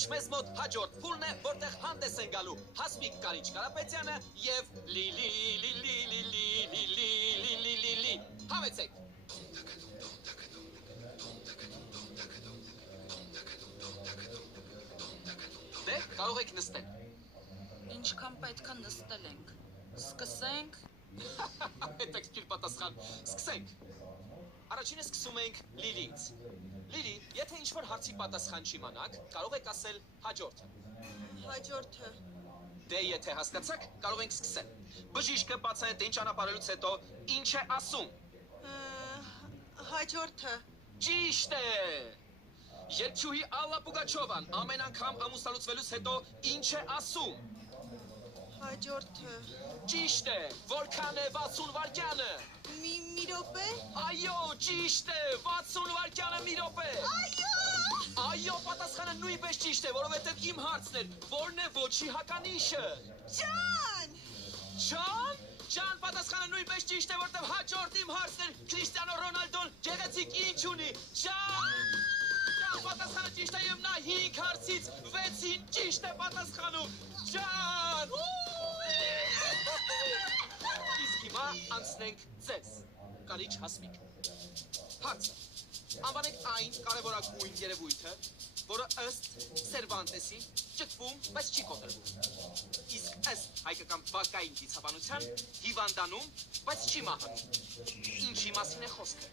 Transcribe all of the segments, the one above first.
Ինչ մեզ մոտ հաջորդ փուլն է, որտեղ հանդես են գալու Հասմիկ Կարիչ Կարապետյանը եւ Լիլի։ Համեցեք։ Դե, կարող եք նստել։ Ինչքան պետք է նստել ենք։ Սկսենք։ Հետաքրքիր պատասխան։ Սկսենք։ Առաջինը սկսում ենք Լիլիից։ Լիլի, եթե ինչ-որ հարցի պատասխան չիմանաք, կարող եք ասել հաջորդը։ Հաջորդը։ Դե եթե հասկացաք, կարող ենք սկսել։ Բժիշկը պացիենտին ճանապարհելուց հետո ինչ է ասում։ Հաջորդը։ Ճիշտ է։ Երգչուհի Ալլա Պուգաչովան ամեն անգամ ամուսնալուծվելուց հետո ինչ է ասում։ Հաջորդը։ Ճիշտ է։ Որքան է 60 վայրկյանը։ Մի րոպե։ Այո, ճիշտ է, 60 վայրկյանը մի րոպե։ Այո, պատասխանը նույնպես ճիշտ է, որովհետև իմ հարցն էր, որն է ոչի հականիշը։ Ջան։ Ջան, պատասխանը նույնպես ճիշտ է, որովհետև հաջորդ իմ հարցն էր, Քրիստիանո Ռոնալդոն գեղեցիկ ինչ ունի։ Ջան, պատասխանը ճիշտ է եւ նա 5 հարցից 6-ին ճիշտ է պատասխանում։ Ջան։ Իսկ հիմա անցնենք ձեզ, Կարիչ Հասմիկ։ Հարցը. անվանեք այն կարևորագույն երևույթը, որը ըստ Սերվանտեսի ճկվում, բայց չի կոտրվում։ Իսկ ըստ հայկական բակային դիցաբանության հիվանդանում, բայց չի մահանում։ Ինչի մասին է խոսքը։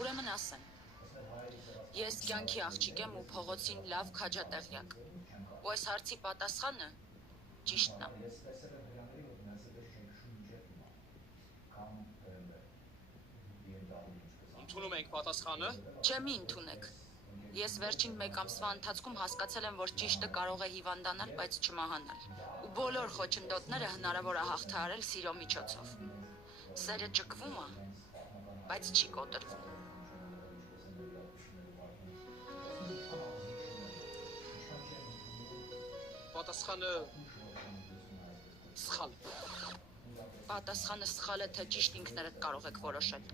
Ուրեմն ասեմ, ես կյանքի աղջիկ եմ ու փողոցին լավ քաջատեղյակ, ու այս հարցի պատասխանը ճիշտն է։ Ընդունում ենք պատասխանը։ Չէ, մի ընդունեք։ Ես վերջին 1 ամսվա ընթացքում հասկացել եմ, որ ճիշտը կարող է հիվանդանալ, բայց չմահանալ։ Ու բոլոր խոչընդոտները հնարավոր է հաղթահարել սիրո միջոցով։ Սերը ճկվում է, բայց չի կոտրվում։ Պատասխանը սխալ։ Պատասխանը սխալ է, թե ճիշտ ինքներդ կարող եք որոշել։